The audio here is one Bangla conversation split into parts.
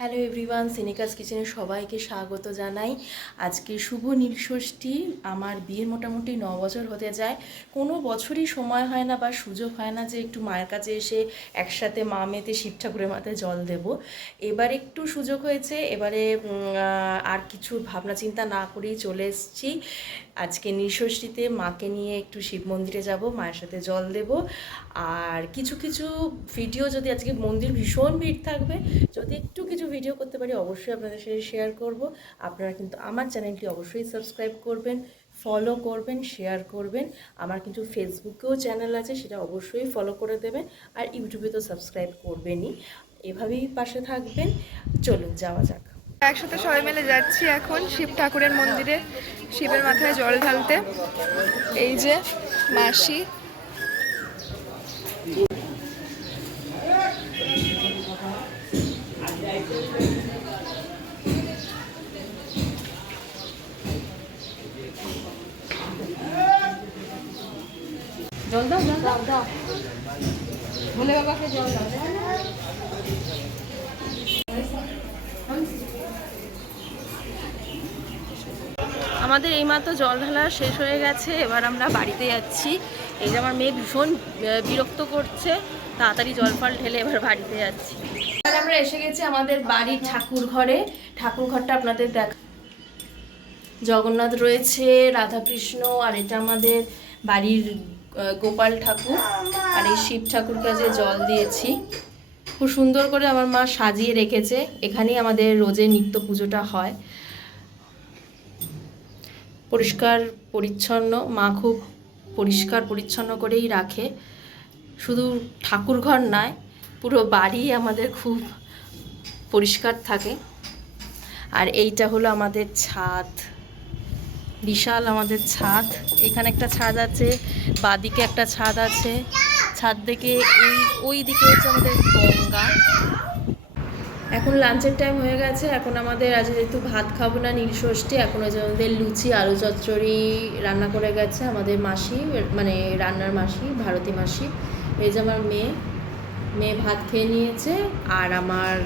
হ্যালো এভরিওয়ান, সিনিকাস কিচেনে সবাইকে স্বাগত জানাই। আজকে শুভ নীলষষ্ঠী। আমার বিয়ের মোটামুটি 9 বছর হতে যায়। কোনো বছরই সময় হয় না বা সুযোগ হয় না যে একটু মায়ের কাছে এসে একসাথে মা মেতে শিব ঠাকুরের মাথায় জল দেব। এবার একটু সুযোগ হয়েছে, এবারে আর কিছু ভাবনা চিন্তা না করেই চলে এসেছি। আজকে নীলষষ্ঠীতে মাকে নিয়ে একটু শিব মন্দিরে যাব, মায়ের সাথে জল দেব। আর কিছু কিছু ভিডিও, যদি আজকে মন্দির ভীষণ ভিড় থাকবে, যদি একটু কিছু ভিডিও করতে পারি অবশ্যই আপনাদের সাথে শেয়ার করব। আপনারা কিন্তু আমার চ্যানেলটি অবশ্যই সাবস্ক্রাইব করবেন, ফলো করবেন, শেয়ার করবেন। আমার কিন্তু ফেসবুকেও চ্যানেল আছে, সেটা অবশ্যই ফলো করে দেবেন। আর ইউটিউবে তো সাবস্ক্রাইব করবেনই। এভাবেই পাশে থাকবেন। চলুন যাওয়া যাক। একসাথে সবাই মিলে যাচ্ছি এখন শিব ঠাকুরের মন্দিরে শিবের মাথায় জল ঢালতে। এই যে মাসি, জল দাও, জল দাও, দাও ভোলে বাবাকে জল দাও। আমাদের এইমাত্র জল ঢালা শেষ হয়ে গেছে, এবার আমরা বাড়িতে যাচ্ছি। এই যে আমার মেয়ে ভীষণ বিরক্ত করছে, তাড়াতাড়ি জল ফল ঢেলে এবার বাড়িতে যাচ্ছি। আমরা এসে গেছি আমাদের বাড়ির ঠাকুর ঘরে। ঠাকুর ঘরটা আপনাদের দেখা, জগন্নাথ রয়েছে, রাধাকৃষ্ণ, আর এটা আমাদের বাড়ির গোপাল ঠাকুর। আর এই শিব ঠাকুরকে আজকে জল দিয়েছি। খুব সুন্দর করে আমার মা সাজিয়ে রেখেছে। এখানেই আমাদের রোজের নিত্য পুজোটা হয়। পরিষ্কার পরিচ্ছন্ন, মা খুব পরিষ্কার পরিচ্ছন্ন করেই রাখে। শুধু ঠাকুর ঘর নয়, পুরো বাড়ি আমাদের খুব পরিষ্কার থাকে। আর এইটা হলো আমাদের ছাদ, বিশাল আমাদের ছাদ। এখানে একটা ছাদ আছে, বাদিকে একটা ছাদ আছে। ছাদ থেকে ওই দিকে হচ্ছে আমাদের গঙ্গা। এখন লাঞ্চের টাইম হয়ে গেছে। এখন আমাদের আজ যেহেতু ভাত খাবো না, নীলষষ্ঠী, এখন হচ্ছে আমাদের লুচি আলু চচ্চড়ি রান্না করে গেছে আমাদের মাসি, মানে রান্নার মাসি, ভারতী মাসি। এই যে আমার মেয়ে ভাত খেয়ে নিয়েছে, আর আমার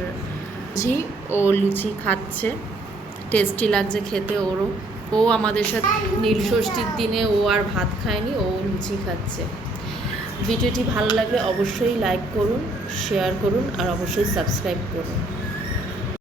ঝি ও লুচি খাচ্ছে। টেস্টি লাগছে খেতে ওরও। ও আমাদের সাথে নীলষষ্ঠীর দিনে ও আর ভাত খায়নি, ও লুচি খাচ্ছে। ভিডিওটি ভালো লাগলে অবশ্যই লাইক করুন, শেয়ার করুন, আর অবশ্যই সাবস্ক্রাইব করুন।